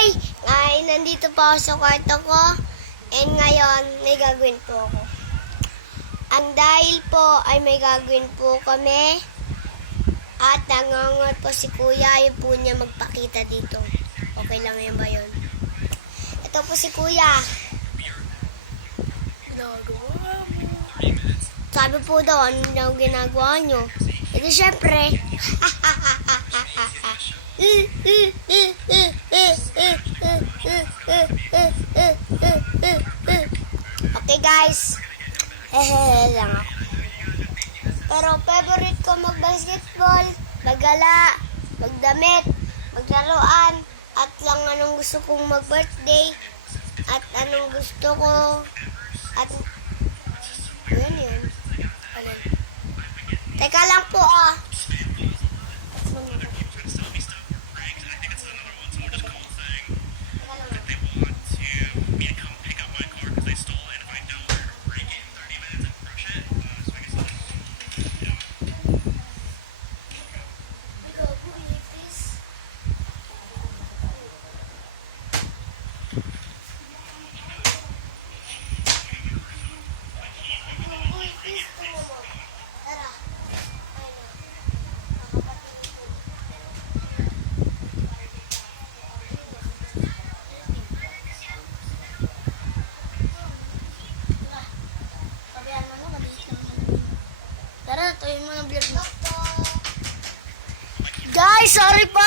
Hi! Ngayon, nandito po ako sa kwarto ko. And ngayon, may gagawin po ako. Ang dahil po ay may gagawin po kami. At nangangot po si Kuya. Ayaw po niya magpakita dito. Okay lang yan ba yun? Ito po si Kuya. Ginagawa mo. Sabi po daw, ano daw ginagawa nyo? Ito syempre. Okay guys. Hehehe lang ako. Pero favorite ko mag-basketball, maggala, magdamit, maglaruan, at lang anong gusto kong mag-birthday, at anong gusto ko, at yun. Alin? Teka lang po ah. Guys, sorry po.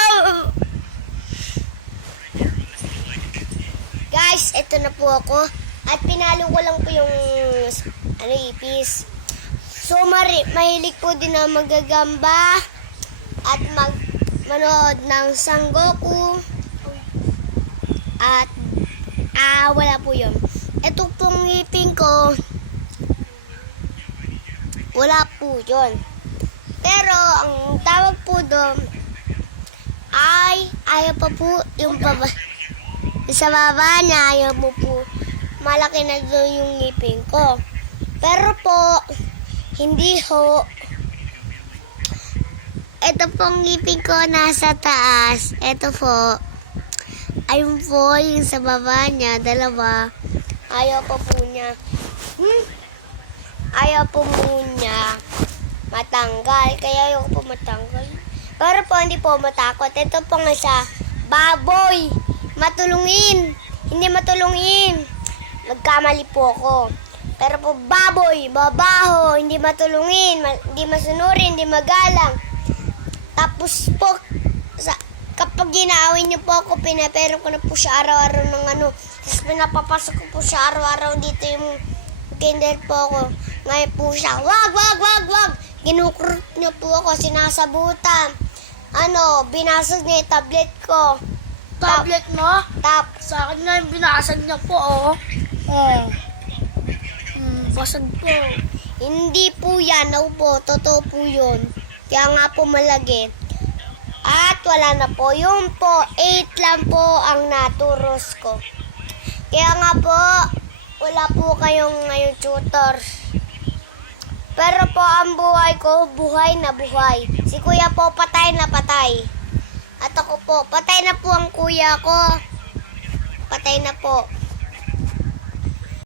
Guys, ito na po ako. At pinalo ko lang po yung ipis. So, mahilig po din na magagamba at manood ng Sangoku. At, wala po yun. Ito pong ngipin ko, wala po yun. Pero, ang tawag po doon, ayaw pa po yung sa baba niya, ayaw po malaki na doon yung ngipin ko. Pero po, hindi ho. Ito pong ngipin ko nasa taas. Ito po. Ayun po, yung sa baba niya, dalawa. Ayaw pa po niya. Ayaw po niya matanggal. Kaya ayaw po matanggal. Pero po, hindi po matakot. Ito po nga siya, baboy. Matulungin. Hindi matulungin. Nagkamali po ako. Pero po, baboy, babaho, hindi matulungin, hindi masunurin, hindi magalang. Tapos po, kapag ginaawin niyo po ako, pinapero ko na po siya araw-araw ng tapos pinapapasok ko po siya araw-araw dito yung kinder po ako. Ngayon po siya, wag! Ginukurot niyo po ako, sinasabutan. Binasag niya yung tablet ko. Tablet mo? Sa akin nga yung binasag niya po, oh. Basag po. Hindi po yan, po. Totoo po yun. Kaya nga po malagi. At wala na po. Yun po, 8 lang po ang naturos ko. Kaya nga po, wala po kayong ngayon tutor. Pero po, ang buhay ko, buhay na buhay. Si kuya po, patay na patay. At ako po, patay na po ang kuya ko. Patay na po.